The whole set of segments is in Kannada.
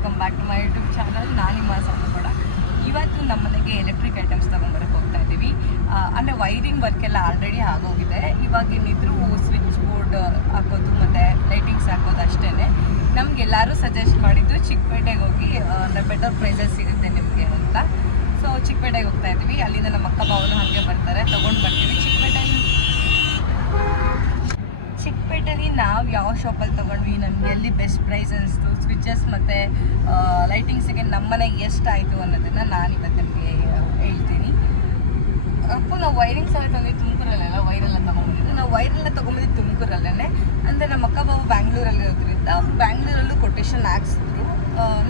Welcome back to my YouTube channel. ನಾನು ನಿಮ್ಮ ಕೂಡ ಇವತ್ತು ನಮ್ಮ ಮನೆಗೆ ಎಲೆಕ್ಟ್ರಿಕ್ ಐಟಮ್ಸ್ ತೊಗೊಂಬರಕ್ಕೆ ಹೋಗ್ತಾ ಇದ್ದೀವಿ. ಅಂದರೆ ವೈರಿಂಗ್ ವರ್ಕ್ ಎಲ್ಲ ಆಲ್ರೆಡಿ ಆಗೋಗಿದೆ. ಇವಾಗ ಏನಿದ್ರು ಸ್ವಿಚ್ ಬೋರ್ಡ್ ಹಾಕೋದು ಮತ್ತು ಲೈಟಿಂಗ್ಸ್ ಹಾಕೋದು ಅಷ್ಟೇ. ನಮಗೆಲ್ಲರೂ ಸಜೆಸ್ಟ್ ಮಾಡಿದ್ದು ಚಿಕ್ಕಪೇಟೆಗೆ ಹೋಗಿ ಅಂದರೆ ಬೆಟರ್ ಪ್ರೈಸಸ್ ಸಿಗುತ್ತೆ ನಿಮಗೆ ಅಂತ. ಸೊ ಚಿಕ್ಕಪೇಟೆಗೆ ಹೋಗ್ತಾ ಇದ್ದೀವಿ. ಅಲ್ಲಿಂದ ನಮ್ಮ ಅಕ್ಕ ಬಾವನು ಹಾಗೆ ಬರ್ತಾರೆ, ತೊಗೊಂಡು ಬರ್ತೀವಿ. ಚಿಕ್ಕಪೇಟೆಯಲ್ಲಿ ನಾವು ಯಾವ ಶಾಪಲ್ಲಿ ತೊಗೊಂಡ್ವಿ, ನಮಗೆ ಎಲ್ಲಿ ಬೆಸ್ಟ್ ಪ್ರೈಸ್ ಅನಿಸ್ತು, ಸ್ವಿಚಸ್ ಮತ್ತು ಲೈಟಿಂಗ್ಸಿಗೆ ನಮ್ಮ ಮನೆಗೆ ಎಷ್ಟಾಯಿತು ಅನ್ನೋದನ್ನು ನಾನು ಇವತ್ತು ನಿಮಗೆ ಹೇಳ್ತೀನಿ. ಅಪ್ಪು ನಾವು ವೈರಿಂಗ್ಸ್ ಎಲ್ಲ ತಂದಿದ್ದು ತುಮಕೂರಲ್ಲೆಲ್ಲ ವೈರೆಲ್ಲ ತೊಗೊಂಡಿದ್ದು. ನಾವು ವೈರೆಲ್ಲ ತೊಗೊಂಬಂದಿದ್ದು ತುಮಕೂರಲ್ಲೇ. ಅಂದರೆ ನಮ್ಮ ಅಕ್ಕ ಬಾಬು ಬ್ಯಾಂಗ್ಳೂರಲ್ಲಿರೋದ್ರಿಂದ ಅವ್ರು ಬ್ಯಾಂಗ್ಳೂರಲ್ಲೂ ಕೊಟೇಶನ್ ಹಾಕ್ಸಿದ್ರು,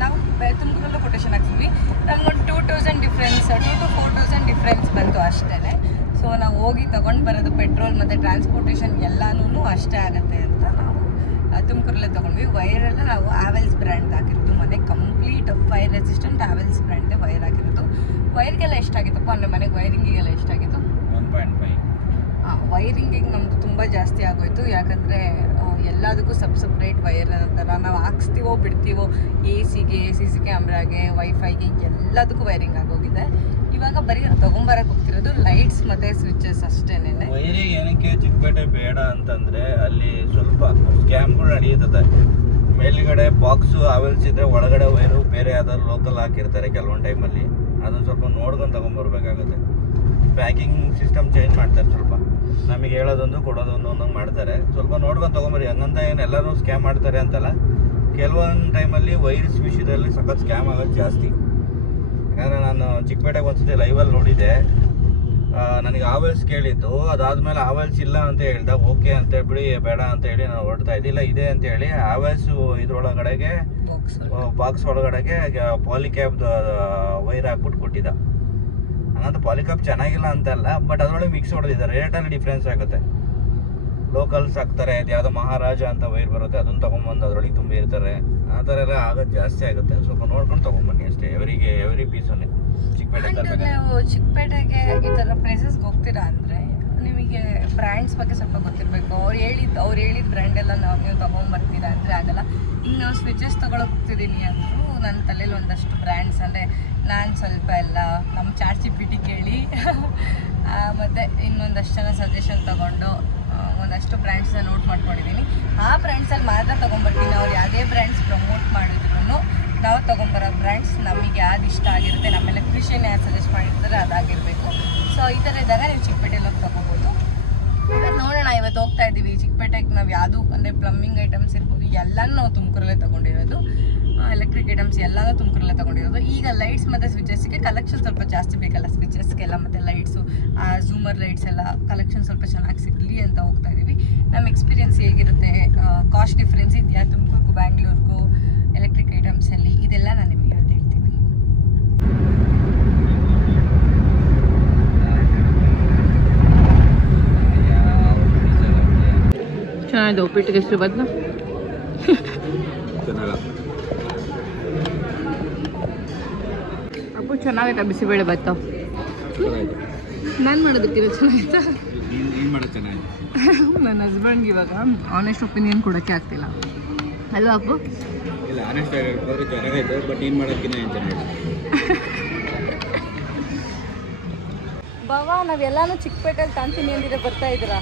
ನಾವು ತುಮಕೂರಲ್ಲೂ ಕೊಟೇಶನ್ ಹಾಕ್ಸಿದ್ವಿ. ನಮ್ಗೊಂದು 2000 ಡಿಫ್ರೆನ್ಸ್, 2,000 to 4,000 ಡಿಫ್ರೆನ್ಸ್ ಬಂತು ಅಷ್ಟೇ. ಸೊ ನಾವು ಹೋಗಿ ತೊಗೊಂಡು ಬರೋದು ಪೆಟ್ರೋಲ್ ಮತ್ತು ಟ್ರಾನ್ಸ್ಪೋರ್ಟೇಷನ್ ಎಲ್ಲನೂ ಅಷ್ಟೇ ಆಗುತ್ತೆ ಅಂತ ನಾವು ತುಮಕೂರಲ್ಲೇ ತೊಗೊಂಡ್ವಿ. ವೈರೆಲ್ಲ ನಾವು ಆವೆಲ್ಸ್ ಬ್ರ್ಯಾಂಡ್ ಹಾಕಿರೋದು, ಮನೆ ಕಂಪ್ಲೀಟ್ ಫೈರ್ ರೆಸಿಸ್ಟೆಂಟ್ ಆವೆಲ್ಸ್ ಬ್ರ್ಯಾಂಡ್ದೇ ವೈರ್ ಹಾಕಿರೋದು. ವೈರ್ಗೆಲ್ಲ ಎಷ್ಟಾಗಿತ್ತಪ್ಪ ಅಂದರೆ ಮನೆಗೆ ವೈರಿಂಗಿಗೆಲ್ಲ ಎಷ್ಟಾಗಿತ್ತು? 1.5. ವೈರಿಂಗಿಗೆ ನಮ್ಮದು ತುಂಬ ಜಾಸ್ತಿ ಆಗೋಯಿತು. ಯಾಕಂದರೆ ಎಲ್ಲದಕ್ಕೂ ಸಪ್ರೇಟ್ ವೈರ್ ಥರ ನಾವು ಹಾಕ್ಸ್ತೀವೋ ಬಿಡ್ತೀವೋ, ಎ ಸಿಗೆ, CC ಕ್ಯಾಮ್ರಾಗೆ, ವೈಫೈಗೆ ಎಲ್ಲದಕ್ಕೂ ವೈರಿಂಗ್ ಆಗೋಗಿದೆ. ಇವಾಗ ಬರೀ ತೊಗೊಂಬರಕ್ಕೆ ಹೋಗ್ತಿರೋದು ಲೈಟ್ಸ್ ಮತ್ತು ಸ್ವಿಚಸ್ ಅಷ್ಟೇನೆ. ವೈರಿಗೆ ಏನಕ್ಕೆ ಚಿಕ್ಕಪೇಟೆ ಬೇಡ ಅಂತಂದರೆ ಅಲ್ಲಿ ಸ್ವಲ್ಪ ಸ್ಕ್ಯಾಮ್ಗಳು ನಡೆಯುತ್ತದೆ. ಮೇಲ್ಗಡೆ ಬಾಕ್ಸು ಆವೆಲ್ಸ್ ಇದ್ದರೆ ಒಳಗಡೆ ವೈರು ಬೇರೆ ಯಾವ್ದಾದ್ರು ಲೋಕಲ್ ಹಾಕಿರ್ತಾರೆ ಕೆಲವೊಂದು ಟೈಮಲ್ಲಿ. ಅದನ್ನು ಸ್ವಲ್ಪ ನೋಡ್ಕೊಂಡು ತೊಗೊಂಬರ್ಬೇಕಾಗುತ್ತೆ. ಪ್ಯಾಕಿಂಗ್ ಸಿಸ್ಟಮ್ ಚೇಂಜ್ ಮಾಡ್ತಾರೆ ಸ್ವಲ್ಪ. ನಮಗೆ ಹೇಳೋದೊಂದು ಕೊಡೋದೊಂದು ಒಂದೊಂದು ಮಾಡ್ತಾರೆ. ಸ್ವಲ್ಪ ನೋಡ್ಕೊಂಡು ತೊಗೊಂಬರಿ. ಹಂಗಂತ ಏನು ಎಲ್ಲರೂ ಸ್ಕ್ಯಾಮ್ ಮಾಡ್ತಾರೆ ಅಂತಲ್ಲ. ಕೆಲವೊಂದು ಟೈಮಲ್ಲಿ ವೈರ್ಸ್ ವಿಷಯದಲ್ಲಿ ಸಖತ್ ಸ್ಕ್ಯಾಮ್ ಆಗೋದು ಜಾಸ್ತಿ. ಯಾಕಂದರೆ ನಾನು ಚಿಕ್ಕಪೇಟೆಗೆ ಒಂದ್ಸತಿ ಲೈವಲ್ಲಿ ನೋಡಿದ್ದೆ. ನನಗೆ ಆವೆಲ್ಸ್ ಕೇಳಿದ್ದು, ಅದಾದಮೇಲೆ ಆವೆಲ್ಸ್ ಇಲ್ಲ ಅಂತ ಹೇಳ್ದೆ. ಓಕೆ ಅಂತ ಹೇಳ್ಬಿಡಿ, ಬೇಡ ಅಂತ ಹೇಳಿ ನಾನು ಹೊರಡ್ತಾ ಇದ್ದಿಲ್ಲ, ಇದೆ ಅಂತ ಹೇಳಿ ಆವೆಲ್ಸು ಇದ್ರೊಳಗಡೆಗೆ ಬಾಕ್ಸ್ ಒಳಗಡೆಗೆ ಪಾಲಿಕ್ಯಾಬ್ದು ವೈರ್ ಹಾಕ್ಬಿಟ್ಟು ಕೊಟ್ಟಿದ್ದ. ಹಂಗಂತ ಪಾಲಿಕ್ಯಾಬ್ ಚೆನ್ನಾಗಿಲ್ಲ ಅಂತಲ್ಲ, ಬಟ್ ಅದರೊಳಗೆ ಮಿಕ್ಸ್ ಹೊಡೆದಿದ್ದಾರೆ. ರೇಟಲ್ಲಿ ಡಿಫ್ರೆನ್ಸ್ ಆಗುತ್ತೆ. ಲೋಕಲ್ಸ್ ಹಾಕ್ತಾರೆ, ಅದು ಯಾವುದೋ ಮಹಾರಾಜ ಅಂತ ವೈರ್ ಬರುತ್ತೆ, ಅದನ್ನು ತೊಗೊಂಬಂದು ಅದರೊಳಗೆ ತುಂಬಿ ಇರ್ತಾರೆ. ಆ ಥರ ಎಲ್ಲ ಆಗೋದು ಜಾಸ್ತಿ ಆಗುತ್ತೆ. ಸ್ವಲ್ಪ ನೋಡ್ಕೊಂಡು ತೊಗೊಂಬನ್ನಿ ಅಷ್ಟೇ. ಎವ್ರಿ ಪೀಸನ್ನೇ ನೀವು ಚಿಕ್ಕಪೇಟೆಗೆ ಈ ಥರ ಪ್ಲೇಸಸ್ಗೆ ಹೋಗ್ತೀರಾ ಅಂದರೆ ನಿಮಗೆ ಬ್ರ್ಯಾಂಡ್ಸ್ ಬಗ್ಗೆ ಸ್ವಲ್ಪ ಗೊತ್ತಿರಬೇಕು. ಅವ್ರು ಹೇಳಿದ ಬ್ರ್ಯಾಂಡೆಲ್ಲ ನೀವು ತೊಗೊಂಬರ್ತೀರಾ ಅಂದರೆ ಆಗಲ್ಲ. ಈಗ ನಾವು ಸ್ವಿಚಸ್ ತೊಗೊಳಕ್ಕೆ ಹೋಗ್ತಿದ್ದೀನಿ ಅಂದರೂ ನನ್ನ ತಲೆಯಲ್ಲಿ ಒಂದಷ್ಟು ಬ್ರ್ಯಾಂಡ್ಸ್, ಅಂದರೆ ನಾನು ಸ್ವಲ್ಪ ಎಲ್ಲ ನಮ್ಮ ChatGPT ಕೇಳಿ ಮತ್ತು ಇನ್ನೊಂದಷ್ಟು ಜನ ಸಜೆಷನ್ ತೊಗೊಂಡು ಒಂದಷ್ಟು ಬ್ರ್ಯಾಂಡ್ಸ್ನ ನೋಟ್ ಮಾಡ್ಕೊಂಡಿದ್ದೀನಿ. ಆ ಬ್ರ್ಯಾಂಡ್ಸಲ್ಲಿ ಮಾತ್ರ ತೊಗೊಂಬರ್ತೀನಿ. ಅವ್ರು ಯಾವುದೇ ಬ್ರ್ಯಾಂಡ್ಸ್ ಪ್ರಮೋಟ್ ಮಾಡಿದ್ರು ನಾವು ತೊಗೊಂಬರೋ ಬ್ರ್ಯಾಂಡ್ಸ್ ನಮಗೆ ಯಾವ್ದು ಇಷ್ಟ ಆಗಿರುತ್ತೆ, ನಮ್ಮ ಎಲೆಕ್ಟ್ರಿಷಿಯನ್ ಯಾರು ಸಜೆಸ್ಟ್ ಮಾಡಿರ್ತಾರೆ ಅದಾಗಿರಬೇಕು. ಸೊ ಈ ಥರ ಇದ್ದಾಗ ನೀವು ಚಿಕ್ಕಪೇಟೆಯಲ್ಲಿ ಹೋಗಿ ತೊಗೋಬೋದು. ನೋಡೋಣ, ಇವತ್ತು ಹೋಗ್ತಾ ಇದ್ದೀವಿ ಚಿಕ್ಕಪೇಟೆಗೆ. ನಾವು ಯಾವುದು ಅಂದರೆ ಪ್ಲಂಬಿಂಗ್ ಐಟಮ್ಸ್ ಇರ್ಬೋದು ಎಲ್ಲನೂ ನಾವು ತುಮಕೂರಲ್ಲೇ ತೊಗೊಂಡಿರೋದು. ಎಲೆಕ್ಟ್ರಿಕ್ ಐಟಮ್ಸ್ ಎಲ್ಲನೂ ತುಮಕೂರಲ್ಲೇ ತೊಗೊಂಡಿರೋದು. ಈಗ ಲೈಟ್ಸ್ ಮತ್ತು ಸ್ವಿಚಸ್ಗೆ ಕಲೆಕ್ಷನ್ ಸ್ವಲ್ಪ ಜಾಸ್ತಿ ಬೇಕಲ್ಲ, ಸ್ವಿಚಸ್ಗೆಲ್ಲ ಮತ್ತು ಲೈಟ್ಸು, ಝೂಮರ್ ಲೈಟ್ಸ್ ಎಲ್ಲ ಕಲೆಕ್ಷನ್ ಸ್ವಲ್ಪ ಚೆನ್ನಾಗಿ ಸಿಗಲಿ ಅಂತ ಹೋಗ್ತಾ ಇದ್ದೀವಿ. ನಮ್ಮ ಎಕ್ಸ್ಪೀರಿಯನ್ಸ್ ಹೇಗಿರುತ್ತೆ, ಕಾಸ್ಟ್ ಡಿಫ್ರೆನ್ಸ್ ಇದೆಯಾ ತುಮಕೂರಿಗೂ ಬ್ಯಾಂಗ್ಳೂರಿಗೂ ಎಲೆಕ್ಟ್ರಿಕ್ ಐಟಮ್ಸಲ್ಲಿ, ಇದೆಲ್ಲ ನಾನು ನಿಮಗೆ ಹೇಳ್ತೀನಿ. ಚೆನ್ನಾಗಿದೆ. ಉಪ್ಪಿಟ್ಟಿಗೆ ಎಷ್ಟು ಬದಲು ಅಪ್ಪು ಚೆನ್ನಾಗೈತಾ ಬಿಸಿಬೇಳೆ ಭತ್ತ? ನಾನು ಮಾಡೋದಕ್ಕಿರೋ ಚೆನ್ನಾಗಿತ್ತಾ? ನನ್ನ ಹಸ್ಬೆಂಡ್ಗೆ ಇವಾಗ ಆನೆಸ್ಟ್ ಒಪಿನಿಯನ್ ಕೊಡೋಕ್ಕೆ ಆಗ್ತಿಲ್ಲ ಅಲ್ವಾ ಅಪ್ಪು? ಇಲ್ಲ, ಆನೆಸ್ಟ್ ಆಗಿರ್ಬೋದು, ಚೆನ್ನಾಗೈತೆ. ಬಟ್ ಏನು ಮಾಡೋಕ್ಕಿಂತ ಏನು ಚೆನ್ನಾಗಿದೆ. ಬಾವಾ, ನಾವೆಲ್ಲಾನು ಚಿಕ್ಕಪೇಟೆಯಲ್ಲಿ ತಾಂತೀನಿ ಅಂದಿದ್ರೆ ಬರ್ತಾ ಇದ್ದೀರಾ?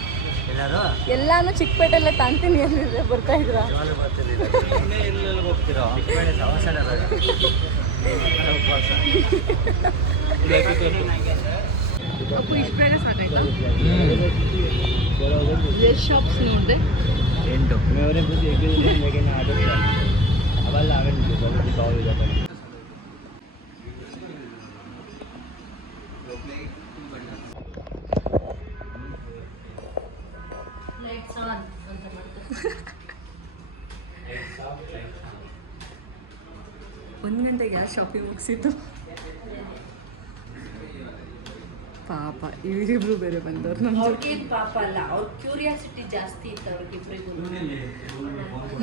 ಎಲ್ಲಾನು ಚಿಕ್ಕಪೇಟೆಯಲ್ಲೇ ತಾಂತೀನಿ ಅಂದಿದ್ರೆ ಬರ್ತಾ ಇದ್ದೀರಾ? ಅಪ್ಪು ಇಷ್ಟು ಬೇಗ ಸಾಕಾಯ್ತಾ? ಎಷ್ಟು ಶಾಪ್ಸ್ ನೋಡಿದೆ? 8. ಒಂದು ಗಂಟೆಗೆ ಯಾರು ಶಾಪಿಂಗ್ ಮುಗಿಸಿದ್ದು? ಪಾಪ ಇವರಿಬ್ರು ಬೇರೆ ಬಂದವ್ರು. ನಮ್ಗೆ ಪಾಪ ಅಲ್ಲ, ಅವ್ರ ಕ್ಯೂರಿಯಾಸಿಟಿ ಜಾಸ್ತಿ ಇತ್ತು ಅವ್ರಿಗಿಬ್ರಿಗೂ.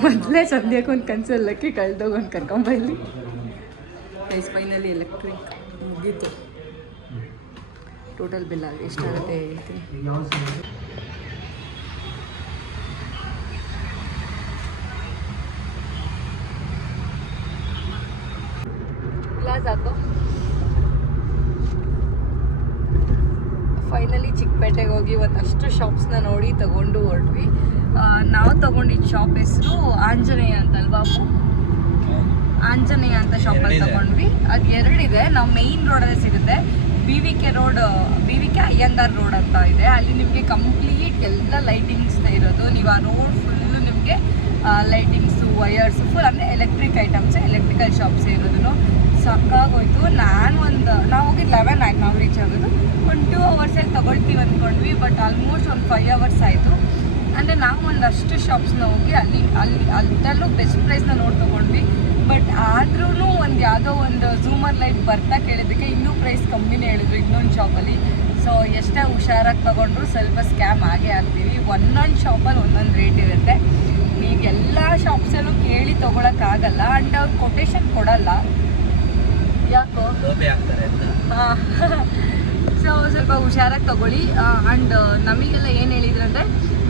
ಮೊದಲೇ ಸದ್ಯಕ್ಕೆ ಒಂದು ಕನ್ಸಲ್ಲಕ್ಕೆ ಕಳ್ದೋಗೊಂಡು ಕರ್ಕೊಂಬಲ್ಲಿ ಗೈಸ್ ಫೈನಲಿ ಎಲೆಕ್ಟ್ರಿಕ್ ಮುಗೀತು. ಟೋಟಲ್ ಬಿಲ್ ಆಗಿ ಎಷ್ಟಾಗುತ್ತೆ ಹೇಳ್ತೀನಿ. ಸಾಕು. ಫೈನಲಿ ಚಿಕ್ಕಪೇಟೆಗೆ ಹೋಗಿ ಒಂದಷ್ಟು ಶಾಪ್ಸ್ನ ನೋಡಿ ತಗೊಂಡು ಹೊರಟ್ವಿ. ನಾವು ತಗೊಂಡಿದ್ದ ಶಾಪ್ ಹೆಸರು ಆಂಜನೇಯ ಅಂತಲ್ವಾ, ಆಂಜನೇಯ ಅಂತ ಶಾಪಲ್ಲಿ ತಗೊಂಡ್ವಿ. ಅದು ಎರಡಿದೆ. ನಾವು ಮೇಯ್ನ್ ರೋಡಲ್ಲಿ ಸಿಗುತ್ತೆ. BVK ಅಯ್ಯಂಗಾರ್ ರೋಡ್ ಅಂತ ಇದೆ. ಅಲ್ಲಿ ನಿಮಗೆ ಕಂಪ್ಲೀಟ್ ಎಲ್ಲ ಲೈಟಿಂಗ್ಸ್ ಇರೋದು. ನೀವು ಆ ರೋಡ್ ಫುಲ್ಲು ನಿಮಗೆ ಲೈಟಿಂಗ್ಸು, ವಯರ್ಸು, ಫುಲ್ ಅಂದರೆ ಎಲೆಕ್ಟ್ರಿಕ್ ಐಟಮ್ಸ್, ಎಲೆಕ್ಟ್ರಿಕಲ್ ಶಾಪ್ಸ್ ಇರೋದು. ಸಾಕಾಗೋಯ್ತು. ನಾವು ಹೋಗಿದ್ದು 11 ಆಯ್ತು ನಾವು ರೀಚ್ ಆಗೋದು. ಒಂದು 2 ಅವರ್ಸಲ್ಲಿ ತೊಗೊಳ್ತೀವಿ ಅಂದ್ಕೊಂಡ್ವಿ. ಬಟ್ ಆಲ್ಮೋಸ್ಟ್ ಒಂದು 5 ಅವರ್ಸ್ ಆಯಿತು. ಅಂದರೆ ನಾವು ಒಂದಷ್ಟು ಶಾಪ್ಸ್ನ ಹೋಗಿ ಅಲ್ಲೂ ಬೆಸ್ಟ್ ಪ್ರೈಸ್ನ ನೋಡಿ ತೊಗೊಂಡ್ವಿ. ಬಟ್ ಆದ್ರೂ ಯಾವುದೋ ಒಂದು ಝೂಮರ್ ಲೈಟ್ ಬರ್ತಾ ಕೇಳಿದ್ದಕ್ಕೆ ಇನ್ನೂ ಪ್ರೈಸ್ ಕಮ್ಮಿನೇ ಹೇಳಿದ್ರು ಇನ್ನೊಂದು ಶಾಪಲ್ಲಿ. ಸೊ ಎಷ್ಟೇ ಹುಷಾರಾಗಿ ತೊಗೊಂಡ್ರು ಸ್ವಲ್ಪ ಸ್ಕ್ಯಾಮ್ ಆಗೇ ಆಗ್ತೀವಿ. ಒಂದೊಂದು ಶಾಪಲ್ಲಿ ಒಂದೊಂದು ರೇಟ್ ಇರುತ್ತೆ. ನೀವು ಎಲ್ಲ ಶಾಪ್ಸಲ್ಲೂ ಕೇಳಿ ತೊಗೊಳಕ್ಕಾಗಲ್ಲ. ಆ್ಯಂಡ್ ಅವ್ರು ಕೊಟೇಶನ್ ಕೊಡಲ್ಲ. ಯಾಕೋ ಹಾಂ. ಸೊ ಸ್ವಲ್ಪ ಹುಷಾರಾಗಿ ತೊಗೊಳ್ಳಿ. ಆ್ಯಂಡ್ ನಮಗೆಲ್ಲ ಏನು ಹೇಳಿದ್ರಂದರೆ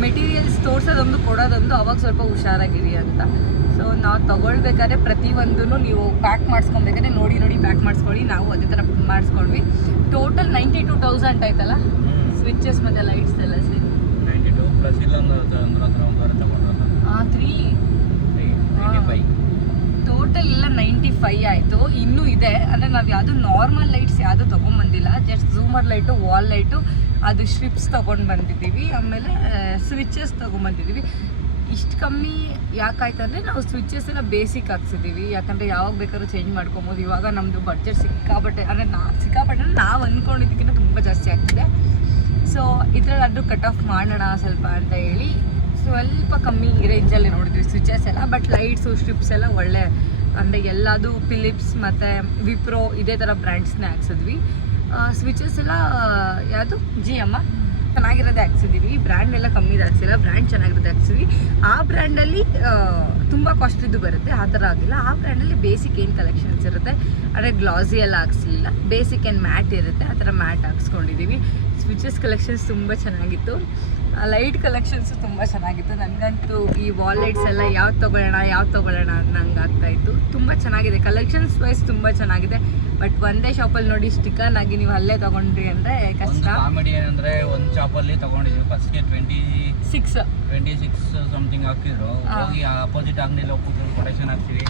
ಮೆಟೀರಿಯಲ್ಸ್ ತೋರಿಸೋದೊಂದು ಕೊಡೋದೊಂದು, ಅವಾಗ ಸ್ವಲ್ಪ ಹುಷಾರಾಗಿರಿ ಅಂತ. ಸೊ ನಾವು ತೊಗೊಳ್ಬೇಕಾದ್ರೆ ಪ್ರತಿಯೊಂದೂ ನೀವು ಪ್ಯಾಕ್ ಮಾಡಿಸ್ಕೊಬೇಕಾದ್ರೆ ನೋಡಿ ಪ್ಯಾಕ್ ಮಾಡಿಸ್ಕೊಳ್ಳಿ. ನಾವು ಅದೇ ಥರ ಮಾಡಿಸ್ಕೊಂಡ್ವಿ. ಟೋಟಲ್ 92,000 ಆಯ್ತಲ್ಲ, ಸ್ವಿಚಸ್ ಮತ್ತು ಲೈಟ್ಸ್ ಎಲ್ಲ ಸೇರಿ 92 ಪ್ಲಸ್ ಇಲ್ಲೊಂದು 395 ಟೋಟಲ್ ಎಲ್ಲ 95 ಆಯಿತು. ಇನ್ನೂ ಇದೆ. ಅಂದರೆ ನಾವು ಯಾವುದು ನಾರ್ಮಲ್ ಲೈಟ್ಸ್ ಯಾವುದು ತೊಗೊಂಬಂದಿಲ್ಲ. ಜಸ್ಟ್ ಝೂಮರ್ ಲೈಟು, ವಾಲ್ ಲೈಟು, ಅದು ಸ್ಟ್ರಿಪ್ಸ್ ತೊಗೊಂಡು ಬಂದಿದ್ದೀವಿ. ಆಮೇಲೆ ಸ್ವಿಚಸ್ ತೊಗೊಂಬಂದಿದ್ದೀವಿ. ಇಷ್ಟು ಕಮ್ಮಿ ಯಾಕಾಯ್ತು ಅಂದರೆ ನಾವು ಸ್ವಿಚಸ್ ಎಲ್ಲ ಬೇಸಿಕ್ ಹಾಕ್ಸಿದ್ದೀವಿ. ಯಾಕಂದರೆ ಯಾವಾಗ ಬೇಕಾದ್ರೂ ಚೇಂಜ್ ಮಾಡ್ಕೊಬೋದು. ಇವಾಗ ನಮ್ಮದು ಬಡ್ಜೆಟ್ ಸಿಕ್ಕಾಪಟ್ಟೆ ನಾವು ಅಂದ್ಕೊಂಡಿದ್ದಕ್ಕಿಂತ ತುಂಬ ಜಾಸ್ತಿ ಆಗ್ತಿದೆ. ಸೊ ಇದರಲ್ಲಿ ಅದು ಕಟ್ ಆಫ್ ಮಾಡೋಣ ಸ್ವಲ್ಪ ಅಂತ ಹೇಳಿ ಸ್ವಲ್ಪ ಕಮ್ಮಿ ರೇಂಜಲ್ಲಿ ನೋಡಿದ್ವಿ ಸ್ವಿಚಸ್ ಎಲ್ಲ. ಬಟ್ ಲೈಟ್ಸು, ಸ್ಟ್ರಿಪ್ಸ್ ಎಲ್ಲ ಒಳ್ಳೆ, ಅಂದರೆ ಎಲ್ಲದು ಫಿಲಿಪ್ಸ್ ಮತ್ತು ವಿಪ್ರೋ ಇದೇ ಥರ ಬ್ರ್ಯಾಂಡ್ಸ್ನೇ ಹಾಕ್ಸಿದ್ವಿ. ಸ್ವಿಚಸ್ ಎಲ್ಲ ಯಾವುದು GM ಚೆನ್ನಾಗಿರೋದೇ ಹಾಕ್ಸಿದ್ದೀವಿ. ಬ್ರ್ಯಾಂಡ್ ಎಲ್ಲ ಕಮ್ಮಿದು ಹಾಕ್ಸಿಲ್ಲ, ಬ್ರ್ಯಾಂಡ್ ಚೆನ್ನಾಗಿರೋದೇ ಹಾಕ್ಸಿದ್ವಿ. ಆ ಬ್ರ್ಯಾಂಡಲ್ಲಿ ತುಂಬ ಕಾಸ್ಟ್ಲಿದ್ದು ಬರುತ್ತೆ, ಆ ಥರ ಆಗಿಲ್ಲ. ಆ ಬ್ರ್ಯಾಂಡಲ್ಲಿ ಬೇಸಿಕ್ ಏನು ಕಲೆಕ್ಷನ್ಸ್ ಇರುತ್ತೆ, ಅಂದರೆ ಗ್ಲಾಸಿ ಎಲ್ಲ ಹಾಕ್ಸಲಿಲ್ಲ. ಬೇಸಿಕ್ ಏನು ಮ್ಯಾಟ್ ಇರುತ್ತೆ, ಆ ಥರ ಮ್ಯಾಟ್ ಹಾಕ್ಸ್ಕೊಂಡಿದ್ದೀವಿ. ಸ್ವಿಚಸ್ ಕಲೆಕ್ಷನ್ಸ್ ತುಂಬ ಚೆನ್ನಾಗಿತ್ತು. ಲೈಟ್ ಕಲೆಕ್ಷನ್ಸು ತುಂಬ ಚೆನ್ನಾಗಿತ್ತು. ನನಗಂತೂ ಈ ವಾಲ್ ಲೈಟ್ಸ್ ಎಲ್ಲ ಯಾವ್ದು ತೊಗೊಳ್ಳೋಣ ಅನ್ನಂಗೆ ಆಗ್ತಾಯಿತ್ತು. ತುಂಬ ಚೆನ್ನಾಗಿದೆ, ಕಲೆಕ್ಷನ್ಸ್ ವೈಸ್ ತುಂಬ ಚೆನ್ನಾಗಿದೆ. ಬಟ್ ಒಂದೇ ಶಾಪಲ್ಲಿ ನೋಡಿ ಸ್ಟಿಕರ್ ಆಗಿ ನೀವು ಅಲ್ಲೇ ತೊಗೊಂಡ್ರಿ ಅಂದರೆ ಕಷ್ಟ. ಕಾಮಿಡಿ ಏನಂದರೆ ಒಂದು ಶಾಪಲ್ಲಿ ತೊಗೊಂಡಿದ್ವಿ ಫಸ್ಟ್ಗೆ 26 ಸಮಥಿಂಗ್ ಹಾಕಿದ್ರು. ಹೋಗಿ ಅಪೋಸಿಟ್ ಅಂಗಡಿಲಿ ಹೋಗ್ಬಿಟ್ಟು ಕೊಟೇಶನ್ ಹಾಕ್ತೀವಿ,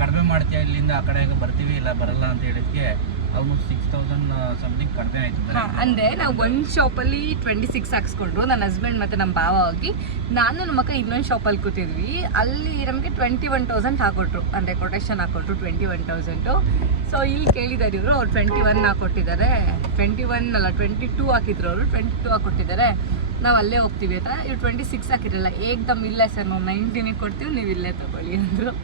ಕಡಿಮೆ ಮಾಡ್ತೀವಿ, ಇಲ್ಲಿಂದ ಆ ಕಡೆಗೆ ಬರ್ತೀವಿ, ಇಲ್ಲ ಬರಲ್ಲ ಅಂತ ಹೇಳಿದ್ಕೆ ಆಲ್ಮೋಸ್ಟ್ 6,000 ಸಮಥಿಂಗ್ ಕಡಿಮೆ ಆಯಿತು. ಅಂದರೆ ನಾವು ಒಂದು ಶಾಪಲ್ಲಿ 26 ಹಾಕ್ಸ್ಕೊಂಡ್ರು, ನನ್ನ ಹಸ್ಬೆಂಡ್ ಮತ್ತು ನಮ್ಮ ಭಾವ ಹೋಗಿ. ನಾನು ನಮ್ಮ ಅಕ್ಕ ಇನ್ನೊಂದು ಶಾಪಲ್ಲಿ ಕೂತಿದ್ವಿ. ಅಲ್ಲಿ ನಮಗೆ 21,000 ಹಾಕೊಟ್ರು, ಅಂದರೆ ಕೊಟೇಶನ್ ಹಾಕೊಟ್ರು 21,000. ಸೊ ಇಲ್ಲಿ ಕೇಳಿದ್ದಾರೆ ಇವರು, ಅವ್ರು 21 ಹಾಕೊಟ್ಟಿದ್ದಾರೆ. 22 ಹಾಕಿದ್ರು ಅವರು, 22 ಹಾಕೊಟ್ಟಿದ್ದಾರೆ. ನಾವು ಅಲ್ಲೇ ಹೋಗ್ತೀವಿ ಅಂತ. ಇವ್ರು 26 ಹಾಕಿರಲ್ಲ. ಏಕ್ದಮ್ ಇಲ್ಲ ಸರ್, ನಾವು 19 ಕೊಡ್ತೀವಿ, ನೀವು ಇಲ್ಲೇ ತೊಗೊಳ್ಳಿ ಅಂದರು.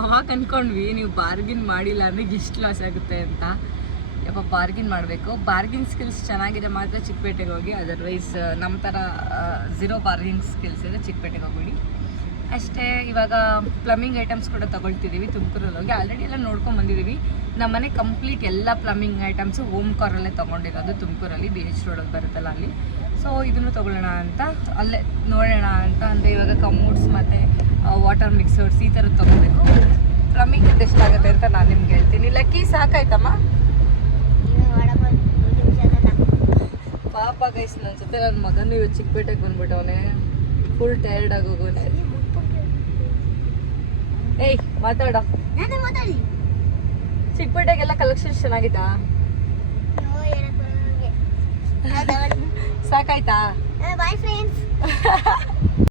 ಅವಾಗ ಅಂದ್ಕೊಂಡ್ವಿ ನೀವು ಬಾರ್ಗಿನ್ ಮಾಡಿಲ್ಲ ಅಂದರೆ ಇಷ್ಟು ಲಾಸ್ ಆಗುತ್ತೆ ಅಂತ. ಯಪ್ಪ ಬಾರ್ಗಿನ್ ಮಾಡಬೇಕು. ಬಾರ್ಗಿನ್ ಸ್ಕಿಲ್ಸ್ ಚೆನ್ನಾಗಿದೆ ಮಾತ್ರ ಚಿಕ್ಕಪೇಟೆಗೆ ಹೋಗಿ. ಅದರ್ವೈಸ್ ನಮ್ಮ ಥರ 0 ಬಾರ್ಗಿಂಗ್ ಸ್ಕಿಲ್ಸ್ ಇದೆ, ಚಿಕ್ಕಪೇಟೆಗೆ ಹೋಗ್ಬಿಡಿ ಅಷ್ಟೇ. ಇವಾಗ ಪ್ಲಮ್ಮಿಂಗ್ ಐಟಮ್ಸ್ ಕೂಡ ತೊಗೊಳ್ತಿದ್ದೀವಿ ತುಮಕೂರಲ್ಲಿ ಹೋಗಿ. ಆಲ್ರೆಡಿ ಎಲ್ಲ ನೋಡ್ಕೊಂಡು ಬಂದಿದ್ದೀವಿ. ನಮ್ಮನೆ ಕಂಪ್ಲೀಟ್ ಎಲ್ಲ ಪ್ಲಮ್ಮಿಂಗ್ ಐಟಮ್ಸು ಓಮ್ಕಾರಲ್ಲೇ ತೊಗೊಂಡಿರೋದು, ತುಮಕೂರಲ್ಲಿ BH ರೋಡಲ್ಲಿ ಬರುತ್ತಲ್ಲ ಅಲ್ಲಿ. ಸೊ ಇದನ್ನು ತೊಗೊಳ್ಳೋಣ ಅಂತ, ಅಲ್ಲೇ ನೋಡೋಣ ಅಂತ. ಅಂದರೆ ಇವಾಗ ಕಮ್ಮೂಡ್ಸ್ ಮತ್ತು ವಾಟರ್ ಮಿಕ್ಸರ್ಸ್ ಈ ಥರದ್ದು ತೊಗೋಬೇಕು. ಪ್ಲಮ್ಮಿಂಗ್ ಎಷ್ಟಾಗುತ್ತೆ ಅಂತ ನಾನು ನಿಮ್ಗೆ ಹೇಳ್ತೀನಿ. ಲಕ್ಕಿ ಸಾಕಾಯ್ತಮ್ಮ? ಪಾಪ ಗೈಸ್, ನನ್ನ ಜೊತೆ ನನ್ನ ಮಗನೂ ಇವತ್ತು ಚಿಕ್ಕಪೇಟೆಗೆ ಬಂದ್ಬಿಟ್ಟವನೇ, ಫುಲ್ ಟೈರ್ಡ್ ಆಗೋಗೋನೆ. ಏಯ್ ಮಾತಾಡ. ಚಿಕ್ಕಪೇಟೆಗೆಲ್ಲ ಕಲೆಕ್ಷನ್ಸ್ ಚೆನ್ನಾಗಿತ್ತಾ? ಸಾಕಾಯ್ತಾ? Bye friends.